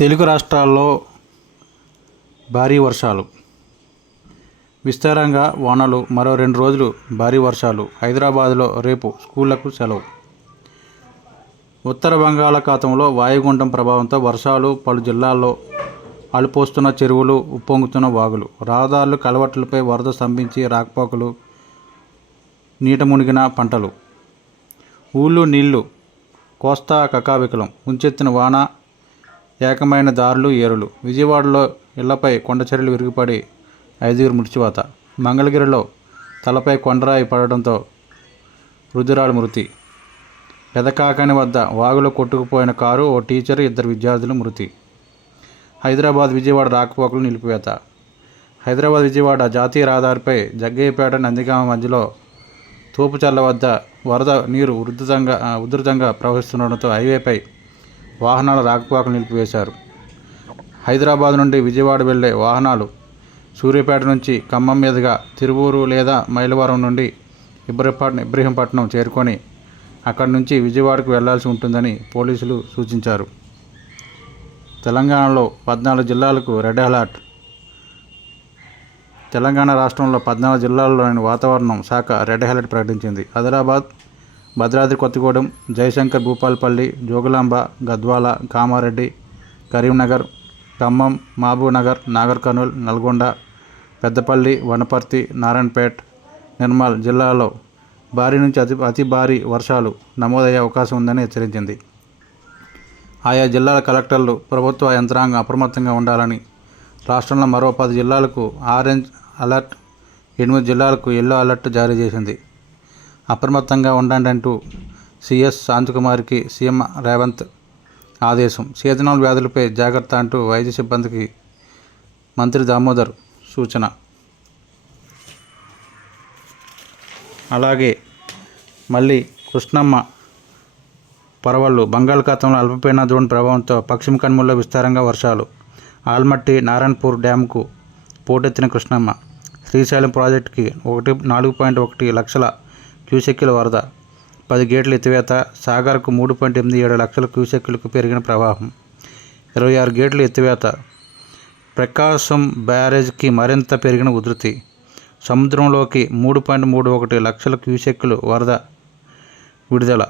తెలుగు రాష్ట్రాల్లో భారీ వర్షాలు, విస్తారంగా వానలు. మరో 2 రోజులు భారీ వర్షాలు. హైదరాబాద్లో రేపు స్కూళ్లకు సెలవు. ఉత్తర బంగాళాఖాతంలో వాయుగుండం ప్రభావంతో వర్షాలు. పలు జిల్లాల్లో అలుపోస్తున్న చెరువులు, ఉప్పొంగుతున్న వాగులు. రహదారులు, కలవట్లపై వరద స్తంభించి రాకపోకలు, నీట మునిగిన పంటలు. ఊళ్ళు నీళ్లు, కోస్తా కకావికలం. ముంచెత్తిన వాన, ఏకమైన దారులు, ఏరులు. విజయవాడలో ఇళ్లపై కొండచర్యలు విరిగిపడి 5 మృత్యువాత. మంగళగిరిలో తలపై కొండరాయి పడడంతో రుద్రాల మృతి. పెదకాకని వద్ద వాగులో కొట్టుకుపోయిన కారు, ఓ టీచర్, 2 విద్యార్థులు మృతి. హైదరాబాద్ విజయవాడ రాకపోకలు నిలిపివేత. హైదరాబాద్ విజయవాడ జాతీయ రహదారిపై జగ్గయ్యపేట నందిగామ మధ్యలో తోపుచర్ల వద్ద వరద నీరు ఉధృతంగా ప్రవహిస్తుండటంతో హైవేపై వాహనాల రాకపోకలు నిలిపివేశారు. హైదరాబాద్ నుండి విజయవాడ వెళ్లే వాహనాలు సూర్యాపేట నుంచి ఖమ్మం మీదుగా తిరువూరు లేదా మైలవరం నుండి ఇబ్రహీంపట్నం చేరుకొని అక్కడి నుంచి విజయవాడకు వెళ్లాల్సి ఉంటుందని పోలీసులు సూచించారు. తెలంగాణలో 14 జిల్లాలకు రెడ్ అలర్ట్. తెలంగాణ రాష్ట్రంలో 14 జిల్లాల్లోని వాతావరణ శాఖ రెడ్ అలర్ట్ ప్రకటించింది. ఆదిలాబాద్, భద్రాద్రి కొత్తగూడెం, జయశంకర్ భూపాలపల్లి, జోగులాంబ, గద్వాల, కామారెడ్డి, కరీంనగర్, ఖమ్మం, మహబూబ్నగర్, నాగర్ కర్నూల్, నల్గొండ, పెద్దపల్లి, వనపర్తి, నారాయణపేట్, నిర్మల్ జిల్లాల్లో భారీ నుంచి అతి భారీ వర్షాలు నమోదయ్యే అవకాశం ఉందని హెచ్చరించింది. ఆయా జిల్లాల కలెక్టర్లు, ప్రభుత్వ యంత్రాంగం అప్రమత్తంగా ఉండాలని. రాష్ట్రంలో మరో 10 జిల్లాలకు ఆరెంజ్ అలర్ట్, 8 జిల్లాలకు ఎల్లో అలర్ట్ జారీ చేసింది. అప్రమత్తంగా ఉండండి అంటూ సీఎస్ శాంతకుమారికి సీఎం రేవంత్ ఆదేశం. సీజనల్ వ్యాధులపై జాగ్రత్త అంటూ వైద్య సిబ్బందికి మంత్రి దామోదర్ సూచన. అలాగే మళ్ళీ కృష్ణమ్మ పరవళ్లు. బంగాళాఖాతంలో అల్పపీడన ద్రోణి ప్రభావంతో పశ్చిమ కనుమల్లో విస్తారంగా వర్షాలు. ఆల్మట్టి, నారాయణపూర్ డ్యాంకు పోటెత్తిన కృష్ణమ్మ. శ్రీశైలం ప్రాజెక్టుకి 4.1 లక్షల క్యూసెక్కుల వరద. 10 గేట్ల ఎత్తివేత. సాగర్కు 3.87 లక్షల క్యూసెక్కులకు పెరిగిన ప్రవాహం. 26 గేట్లు ఎత్తివేత. ప్రకాశం బ్యారేజ్కి మరింత పెరిగిన ఉధృతి. సముద్రంలోకి 3.31 లక్షల క్యూసెక్కులు వరద విడుదల.